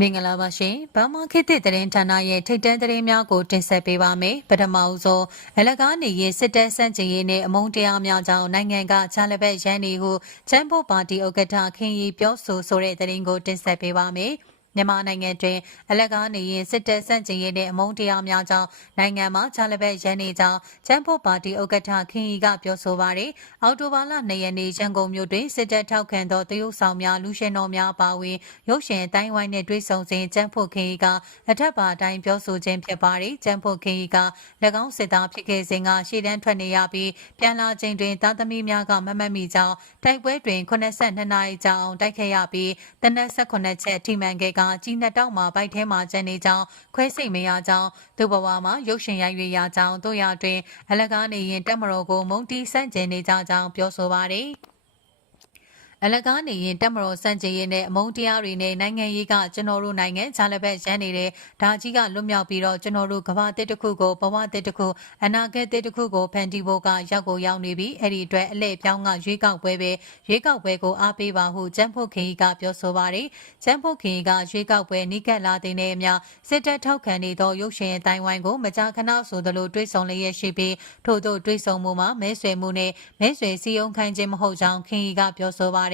မင်္ဂလာပါရှင်။ဘာမခေတ်သစ်သတင်းဌာနရဲ့ထိတ်တန့်သတင်းများကိုတင်ဆက်ပေးပါမယ်။ပထမအဆုံးအလကားနေရေးစစ်တပ်စန့်ကျင်ရေးနဲ့အမုန်းတရားများကြောင့်နိုင်ငံကချာလဘက်ရန်နေဟုချမ်ဖို့ပါတီဥက္ကဋ္ဌခင်ရီပြောဆိုဆိုတဲ့သတင်းကိုတင်ဆက်ပေးပါမယ်။ မြန်မာနိုင်ငံတွင်အလက်ကားနေရင်စစ်တပ်စန့်ကျင်ရေးနဲ့အမုန်းတရားများကြောင့်နိုင်ငံမှာချာလဘက်ရန်နေကြောင်းချမ်ဖို့ပါတီဥက္ကဋ္ဌခင်ရီကပြောဆိုပါရယ်အော်တိုဘာလ2ရက်နေ့ရန်ကုန်မြို့တွင်စစ်တပ်ထောက်ခံသောတရုတ်ဆောင်များလူရှင်တော်များပါဝင်ရုပ်ရှင်အတိုင်းဝိုင်းနှင့်တွေ့ဆုံစဉ်ချမ်ဖို့ခင်ရီကအထက်ပါအတိုင်းပြောဆိုခြင်းဖြစ်ပါရယ်ချမ်ဖို့ခင်ရီက၎င်းစစ်သားဖြစ်ခဲ့စဉ်ကရှေ့တန်းထွက်နေရပြီးပြန်လာချိန်တွင်သားသမီးများကမမတ်မိကြောင်းတိုက်ပွဲတွင်82နာရီကြာအောင်တိုက်ခဲ့ရပြီးတနက်18ချက်ထိမှန်ခဲ့ကကြီးနှစ်တောက်မှာဗိုက်ထဲမှာကျန်နေကြောင်းခွဲစိတ်မရကြောင်းသူ့ဘဝမှာရုပ်ရှင်ရိုက်ရွေရကြောင်းတို့ရတွင် အလကားနေရင်တက်မတော်ကိုမုံတီဆန့်ကျင်နေကြကြောင်းပြောဆိုပါတယ်။ အလကားနေရင်တက်မတော်စန့်ကျင်ရေးနဲ့အမုန်းတရားတွေနဲ့နိုင်ငံရေးကကျွန်တော်တို့နိုင်ငံဂျာလဘက်ရန်နေတဲ့ဒါကြီးကလွတ်မြောက်ပြီးတော့ကျွန်တော်တို့ကမ္ဘာတစ်တစ်ခုကိုဘဝတစ်တစ်ခုအနာဂတ်တစ်တစ်ခုကိုဖန်တီးဖို့ကရောက်ကိုရောက်နေပြီအဲ့ဒီအတွက်အလဲပြောင်းကရွေးကောက်ပွဲပဲရွေးကောက်ပွဲကိုအားပေးပါဟုကျန်းဖို့ခင်ကြီးကပြောဆိုပါတယ်ကျန်းဖို့ခင်ကြီးကရွေးကောက်ပွဲနိကက်လာတဲ့နေအများစစ်တပ်ထောက်ခံနေသောရုပ်ရှင်အတိုင်းဝိုင်းကိုမကြာခဏဆိုသလိုတွေးဆောင်လျက်ရှိပြီးထို့သောတွေးဆောင်မှုမှာမဲဆွယ်မှုနဲ့မဲဆွယ်စည်းရုံးခိုင်းခြင်းမဟုတ်ကြောင်းခင်ကြီးကပြောဆိုပါတယ်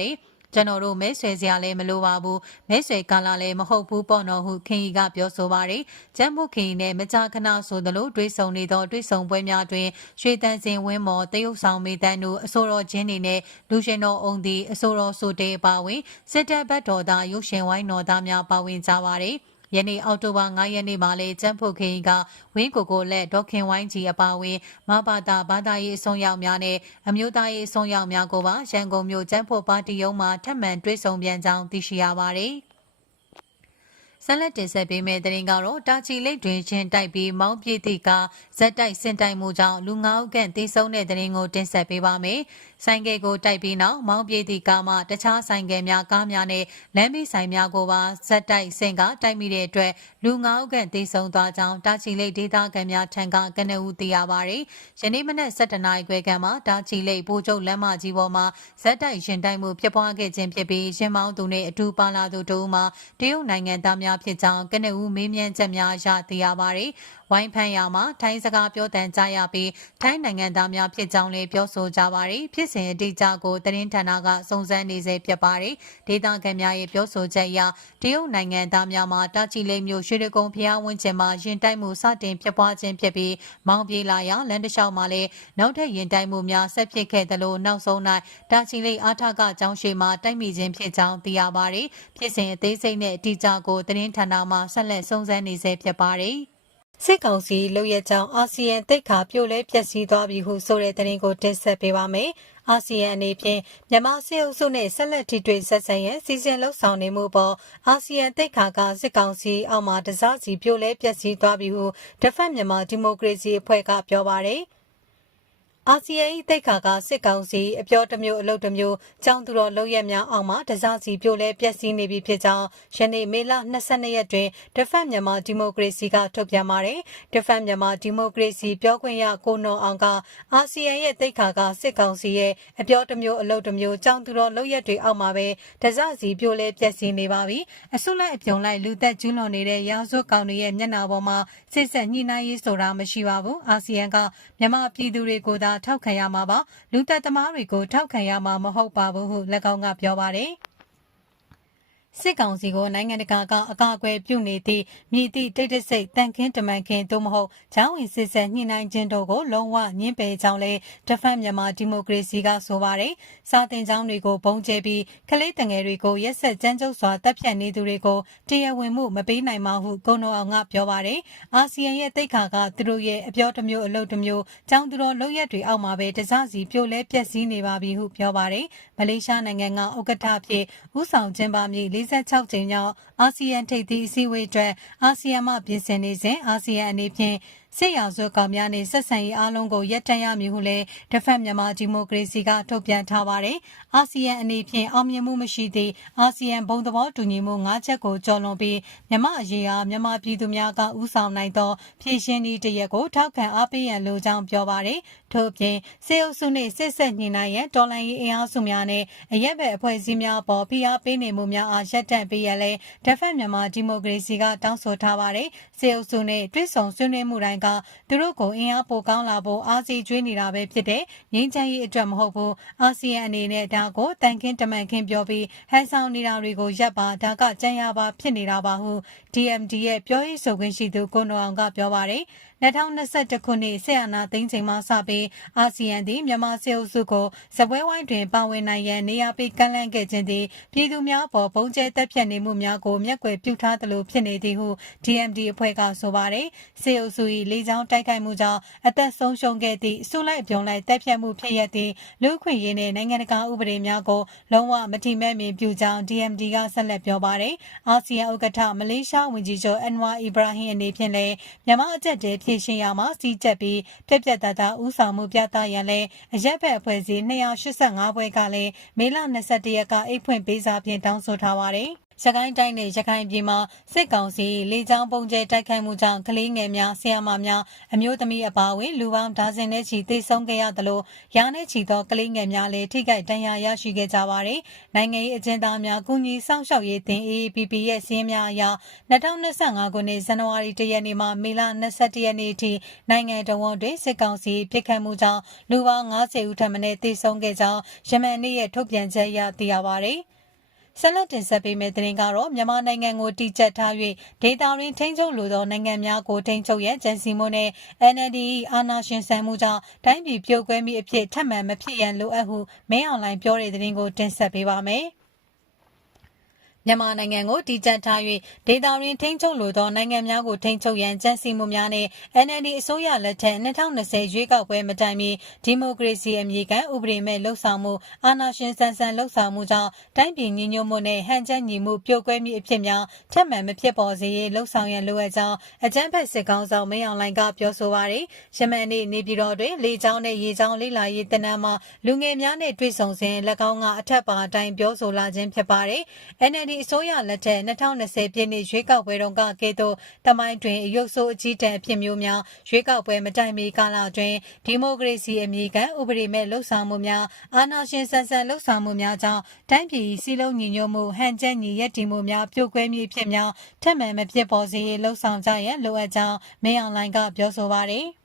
ကျွန်တော်တို့မဲဆွယ်စရာလည်းမလိုပါဘူးမဲဆွယ်ကာလလည်းမဟုတ်ဘူးပေါ့နော်ဟုခင်ကြီးကပြောဆိုပါတယ်ကျမ်းမှုခင်ကြီးနဲ့မကြာခဏဆိုသလိုတွေးဆုံနေသောတွေးဆုံပွဲများတွင်ရွှေတန်းစင်ဝင်းမော်တရုတ်ဆောင်မေတန်းတို့အစိုးရချင်းတွေနဲ့လူရှင်တော်အုံဒီအစိုးရဆိုတေပါဝင်စစ်တပ်ဘက်တော်သားရုပ်ရှင်ဝိုင်းတော်သားများပါဝင်ကြပါတယ် ယနေ့အောက်တိုဘာ9ရက်နေ့မှာလေကျန်းဖုတ်ခင်းကဝင်းကိုကိုလက်ဒေါခင်ဝိုင်းကြီးအပါဝင်မဘာတာဘာသာရေးအစုံရောက်များနဲ့အမျိုးသားရေးအစုံရောက်များကိုပါရန်ကုန်မြို့ကျန်းဖုတ်ပါတီရုံးမှာထပ်မံတွေ့ဆုံပြန်ကြောင်းသိရှိရပါတယ်။ ဆက်လက်တင်ဆက်ပေးမယ့်သတင်းကတော့တာချီလိတ်တွင်ချင်းတိုက်ပြီးမောင်းပြေးသည့်ကဇက်တိုက်စင်တိုက်မှုကြောင့်လူငါးဦးခန့်သေဆုံးတဲ့သတင်းကိုတင်ဆက်ပေးပါမယ်။ဆိုင်ကယ်ကိုတိုက်ပြီးနောက်မောင်းပြေးသည့်ကားမှတခြားဆိုင်ကယ်များကားများနဲ့လမ်းဘေးဆိုင်များကိုပါဇက်တိုက်စင်ကတိုက်မိတဲ့အတွက်လူငါးဦးခန့်သေဆုံးသွားကြောင်းတာချီလိတ်ဒေသခံများထံကကနဦးသိရပါရယ်။ယနေ့မနက်7:00နာရီခွဲခန့်မှာတာချီလိတ်ပိုးကျုပ်လမ်းမကြီးပေါ်မှာဇက်တိုက်ရင်တိုက်မှုဖြစ်ပွားခဲ့ခြင်းဖြစ်ပြီးရင်မောင်းသူနဲ့အတူပါလာသူတို့မှတရုတ်နိုင်ငံသားများများဖြစ်ကြောင်းကနဦးမေးမြန်းချက်များရသိရပါတယ်။ဝိုင်းဖန်ရာမှာထိုင်းစကားပြောတန်ကြရပြီးထိုင်းနိုင်ငံသားများဖြစ်ကြောင်းလည်းပြောဆိုကြပါတယ်။ဖြစ်စဉ်အတိအကျကိုသတင်းဌာနကစုံစမ်းနေစေဖြစ်ပါတယ်။ဒေသခံများရဲ့ပြောဆိုချက်အရတရုတ်နိုင်ငံသားများမှာတာချီလိမ်မျိုးရွှေရကုံဖျားဝင်းကျင်မှာရင်တိုက်မှုစတင်ဖြစ်ပွားခြင်းဖြစ်ပြီးမောင်ပြေးလာရာလမ်းတစ်လျှောက်မှာလည်းနောက်ထပ်ရင်တိုက်မှုများဆက်ဖြစ်ခဲ့သလိုနောက်ဆုံး၌တာချီလိမ်အားထကကျောင်းရှိမှာတိုက်မိခြင်းဖြစ်ကြောင်းသိရပါတယ်။ဖြစ်စဉ်အသေးစိတ်နဲ့အတိအကျကိုသတင်းဌာနမှဆက်လက်စုံစမ်းနေဆဲဖြစ်ပါတယ်။စစ်ကောင်စီလုပ်ရကြောင်းအာဆီယံတိတ်ခါပြိုလဲပျက်စီးသွားပြီဟုဆိုတဲ့သတင်းကိုတင်ဆက်ပေးပါမယ်။အာဆီယံအနေဖြင့်မြန်မာစစ်အုပ်စုနဲ့ဆက်လက်ထိတွေ့ဆက်ဆံရန်စီစဉ်လှုပ်ဆောင်နေမှုပေါ်အာဆီယံတိတ်ခါကစစ်ကောင်စီအောက်မှာတစားစီပြိုလဲပျက်စီးသွားပြီဟုဒဖက်မြန်မာဒီမိုကရေစီအဖွဲ့ကပြောပါရယ်။ အာဆီယံ၏တိတ်ခါကစစ်ကောင်စီအပြောတစ်မျိုးအလုပ်တစ်မျိုးကြောင်းသူတော်လုံရက်များအောင်မှတစားစီပြိုလဲပျက်စီးနေပြီဖြစ်ကြောင်းယနေ့မေလ22ရက်တွင်ဒဖက်မြန်မာဒီမိုကရေစီကထုတ်ပြန်ပါတယ်။ဒဖက်မြန်မာဒီမိုကရေစီပြောခွင့်ရကိုနော်အောင်ကအာဆီယံရဲ့တိတ်ခါကစစ်ကောင်စီရဲ့အပြောတစ်မျိုးအလုပ်တစ်မျိုးကြောင်းသူတော်လုံရက်တွေအောက်မှာပဲတစားစီပြိုလဲပျက်စီးနေပါပြီ။အဆုလိုက်အပြုံလိုက်လူသက်ကျူးလွန်နေတဲ့ရာဇဝတ်ကောင်တွေရဲ့မျက်နှာပေါ်မှာစစ်ဆက်ညှိနှိုင်းရေးဆိုတာမရှိပါဘူး။အာဆီယံကမြန်မာပြည်သူတွေကိုသာထောက်ခံရမှာပါလူသက်သမားတွေကိုထောက်ခံရမှာမဟုတ်ပါဘူးဟု၎င်းကပြောပါတယ် စစ်ကောင်စီကိုနိုင်ငံတကာကအကာအကွယ်ပြုနေသည့်မြည်သည့်တိတ်တဆိတ်တန်ခင်းတမန်ခင်းသို့မဟုတ်ဂျောင်းဝင်စစ်ဆက်ညှိနှိုင်းခြင်းတို့ကိုလုံးဝညှင်းပယ်ကြောင်းလဲဒဖက်မြန်မာဒီမိုကရေစီကဆိုပါတယ်။စာတင်ကြောင်းတွေကိုပုံကျဲပြီးကလေးတငယ်တွေကိုရက်ဆက်ကြမ်းကြုတ်စွာတပ်ဖြတ်နေသူတွေကိုတရားဝင်မှုမပေးနိုင်ပါဟုကုံတော်အောင်ကပြောပါတယ်။အာဆီယံရဲ့တိတ်ခါကသူတို့ရဲ့အပြောတစ်မျိုးအလုပ်တစ်မျိုးကြောင်းသူတို့လုပ်ရက်တွေအောက်မှာပဲတစားစီပြိုလဲပျက်စီးနေပါပြီဟုပြောပါတယ်။မလေးရှားနိုင်ငံကဥက္ကဋ္ဌဖြစ်ဦးဆောင်ကျင်းပမည့်46ကြိမ်မြောက်အာဆီယံထိပ်သီးအစည်းအဝေးအတွက်အာဆီယံမှပြင်ဆင်နေစဉ်အာဆီယံအနေဖြင့် စစ်ရာဇဝတ်ကောင်များနဲ့ဆက်ဆံရေးအလုံးကိုရပ်တန့်ရမည်ဟုလည်းတစ်ဖက်မြန်မာဒီမိုကရေစီကထုတ်ပြန်ထားပါတယ်။အာဆီယံအနေဖြင့်အောင်မြင်မှုမရှိသည့်အာဆီယံဘုံသဘောတူညီမှု၅ချက်ကိုကျော်လွန်ပြီးမြန်မာအရေးအားမြန်မာပြည်သူများကဥဆောင်နိုင်သောဖြည့်ရှင်းသည့်တရက်ကိုထောက်ခံအားပေးရန်လိုကြောင်းပြောပါတယ်။ထို့အပြင်စေအုပ်စုနှင့်စစ်ဆက်ညှိနှိုင်းရန်တော်လှန်ရေးအင်အားစုများနဲ့အရက်ဘက်အဖွဲ့အစည်းများအပေါ်ဖိအားပေးနေမှုများအားရပ်တန့်ပေးရလဲတစ်ဖက်မြန်မာဒီမိုကရေစီကတောင်းဆိုထားပါတယ်။စေအုပ်စုနဲ့တွစ်ဆုံဆွေးနွေးမှုတိုင်းကသူတို့ကိုအင်အားပိုကောင်းလာဖို့အားစီကျွေးနေတာပဲဖြစ်တဲ့ငင်းချမ်းရေးအတွက်မဟုတ်ဘူးအာဆီယံအနေနဲ့ဒါကိုတန်ခင်းတမန်ခင်းပြောပြီးဟန်ဆောင်နေတာတွေကိုရပ်ပါဒါကကြံရပါဖြစ်နေတာပါဟု DMD ရဲ့ပြောရေးဆိုခွင့်ရှိသူကိုနိုအောင်ကပြောပါတယ်။ 2021ခုနှစ်ဆက်အာဏာသိမ်းချိန်မှစပြီးအာဆီယံသည်မြန်မာစစ်အုပ်စုကိုစပွဲဝိုင်းတွင်ပါဝင်နိုင်ရန်နေရာပေးကမ်းလှမ်းခဲ့ခြင်းသည်ပြည်သူများပေါ်ပုံကျဲတက်ဖြတ်နေမှုများကိုမျက်ကွယ်ပြုထားသလိုဖြစ်နေသည်ဟု DMD အဖွဲ့ကဆိုပါတယ်။စစ်အုပ်စု၏လေကြောင်းတိုက်ခိုက်မှုကြောင့်အသက်ဆုံးရှုံးခဲ့သည့်စုလိုက်ပြုံလိုက်တက်ဖြတ်မှုဖြစ်ရသည့်လူ့ခွင့်ရေးနှင့်နိုင်ငံတကာဥပဒေများကိုလုံးဝမထိမဲ့မြင်ပြုကြောင်း DMD ကဆက်လက်ပြောပါတယ်။အာဆီယံဥက္ကဋ္ဌမလေးရှားဝန်ကြီးချုပ်အန်ဝါအီဘရာဟင်အနေဖြင့်လည်းမြန်မာအကြက်တဲဖြည့်ရှင်ရမှာစီးကျက်ပြီးပြက်ပြက်သားသားဥဆောင်မှုပြသရန်လဲအရက်ဘက်အဖွဲ့အစည်း285ဘွဲကလည်းမေလ21ရက်ကအိတ်ဖွင့်ပေးစာဖြင့်တောင်းဆိုထားပါတယ်။ ရခိုင်တိုင်းနဲ့ရခိုင်ပြည်မှာစစ်ကောင်စီလေကြောင်းပုံကျဲတိုက်ခိုက်မှုကြောင့်ကလေးငယ်များဆရာမများအမျိုးသမီးအပါအဝင်လူပေါင်းဒါဇင်နဲ့ချီသေဆုံးခဲ့ရသလိုရာနဲ့ချီသောကလေးငယ်များလည်းထိခိုက်ဒဏ်ရာရရှိခဲ့ကြပါတယ်။နိုင်ငံရေးအကျဉ်းသားများကုညီဆောင်ရှောက်ရေးတင် AAPP ရဲ့စီးရင်များအရ2025ခုနှစ်ဇန်နဝါရီလရက်နေ့မှမေလ22ရက်နေ့ထိနိုင်ငံတော်ဝန်တွင်စစ်ကောင်စီပြစ်ခတ်မှုကြောင့်လူပေါင်း90ဦးထပ်မံသေဆုံးခဲ့ကြောင်းယမန်နေ့ရဲ့ထုတ်ပြန်ချက်အရသိရပါတယ်။ ဆက်လက်တင်ဆက်ပေးမယ့်သတင်းကတော့မြန်မာနိုင်ငံကိုတီကျပ်ထား၍ဒေတာရင်းထိန်းချုပ်လိုသောနိုင်ငံများကိုထိန်းချုပ်ရန်ကြံစီမှုနဲ့ NLD အာဏာရှင်ဆန်မှုကြောင့်တိုင်းပြည်ပြိုကွဲမိအဖြစ်ထပ်မံမဖြစ်ရန်လိုအပ်ဟုမင်းအောင်လှိုင်ပြောတဲ့သတင်းကိုတင်ဆက်ပေးပါမယ်။ မြန်မာနိုင်ငံကိုတည်ကြထား၍ဒေတာရင်းထိန်းချုပ်လိုသောနိုင်ငံများကိုထိန်းချုပ်ရန်ကြံစည်မှုများနဲ့ NLD အစိုးရလက်ထက်2020ရွေးကောက်ပွဲမတိုင်မီဒီမိုကရေစီအမြေခံဥပဒေမဲ့လှုပ်ဆောင်မှုအာဏာရှင်ဆန်ဆန်လှုပ်ဆောင်မှုကြောင့်တိုင်းပြည်ညီညွတ်မှုနဲ့ဟန်ချက်ညီမှုပြိုကွဲမှုအဖြစ်များထပ်မံမဖြစ်ပေါ်စေရေးလှုပ်ဆောင်ရန်လိုအပ်ကြောင်းအကြမ်းဖက်စစ်ကောင်ဆောင်မင်းအောင်လှိုင်ကပြောဆိုပါရယ်ရမန်နေ့နေပြည်တော်တွင်လေကြောင်းနဲ့ရေကြောင်းလေးလာရေးတနမ်းမှာလူငယ်များနဲ့တွေ့ဆုံစဉ်၎င်းကအထက်ပါအတိုင်းပြောဆိုလာခြင်းဖြစ်ပါတယ် NLD NLD အစိုးရလက်ထက်2020ပြည့်နှစ်ရွေးကောက်ပွဲတုန်းကကဲ့သို့တမိုင်းတွင်ရုပ်ဆိုးအကြီးတန်းအဖြစ်မျိုးများရွေးကောက်ပွဲမတိုင်မီကာလတွင်ဒီမိုကရေစီအမိခံဥပဒေမဲ့လှုပ်ဆောင်မှုများအာဏာရှင်ဆန်ဆန်လှုပ်ဆောင်မှုများကြောင့်တိုင်းပြည်စီးလုံးညီညွတ်မှုဟန်ချက်ညီရည်တည်မှုများပြိုကွဲမှုဖြစ်များထက်မှန်မဖြစ်ပေါ်စေလှုပ်ဆောင်ကြရန်လိုအပ်ကြောင်းမင်းအောင်လှိုင်ကပြောဆိုပါရယ်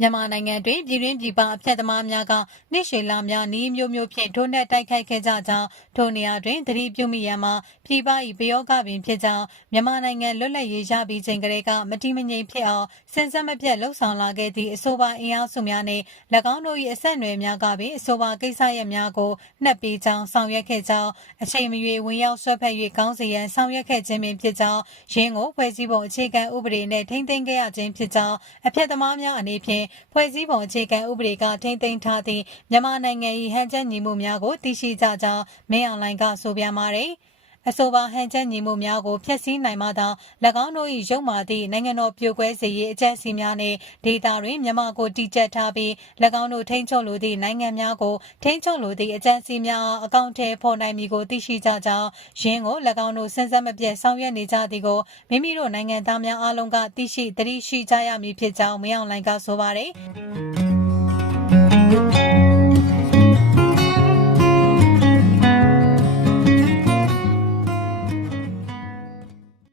မြန်မာနိုင်ငံတွင်ပြည်တွင်းပြည်ပအဖက်သမားများကနှစ်ရှည်လများနီးမျိုးမျိုးဖြင့်ထိုးနှက်တိုက်ခိုက်ခဲ့ကြကြောင်းထိုနေရာတွင်သတိပြုမိရန်မှာပြည်ပ၏ပယောဂပင်ဖြစ်ကြောင်းမြန်မာနိုင်ငံလွတ်လပ်ရေးရပြီးချိန်ကလေးကမတိမငြိမ်ဖြစ်အောင်စင်စက်မပြတ်လှုံ့ဆော်လာခဲ့သည့်အဆိုပါအင်အားစုများနှင့်၎င်းတို့၏အဆက်အနွယ်များကပင်အဆိုပါကိစ္စရပ်များကိုနှက်ပေးကြောင်းဆောင်ရွက်ခဲ့ကြောင်းအချိန်မရွေဝင်ရောက်ဆွဲဖက်၍ကောင်းစီရန်ဆောင်ရွက်ခဲ့ခြင်းပင်ဖြစ်ကြောင်းရင်းကိုဖွဲ့စည်းပုံအခြေခံဥပဒေနှင့်ထိမ့်သိမ်းခဲ့ရခြင်းဖြစ်ကြောင်းအဖက်သမားများအနေဖြင့်ဖွဲ့စည်းပုံအခြေခံဥပဒေကထိမ့်သိမ်းထားသည့်မြန်မာနိုင်ငံ၏ဟန်ချက်ညီမှုများကိုသိရှိကြကြောင်းမင်းအောင်လှိုင်ကဆိုပြန်ပါတယ်။ အဆိုပါဟန်ချက်ညီမှုများကိုဖျက်ဆီးနိုင်မှသာ၎င်းတို့၏ရုပ်မာသည့်နိုင်ငံတော်ပြိုကွဲစေရေးအကြံစီများနှင့်ဒေတာတွင်မြန်မာကိုတည်ကျက်ထားပြီး၎င်းတို့ထိန်းချုပ်လိုသည့်နိုင်ငံများကိုထိန်းချုပ်လိုသည့်အကြံစီများအကောင့်ထဲဖော်နိုင်မည်ကိုသိရှိကြကြောင်းရင်းကို၎င်းတို့စဉ်ဆက်မပြတ်ဆောင်ရွက်နေကြသည်ကိုမိမိတို့နိုင်ငံသားများအားလုံးကသိရှိသတိရှိကြရမည်ဖြစ်ကြောင်းမင်းအောင်လှိုင်ကဆိုပါတယ်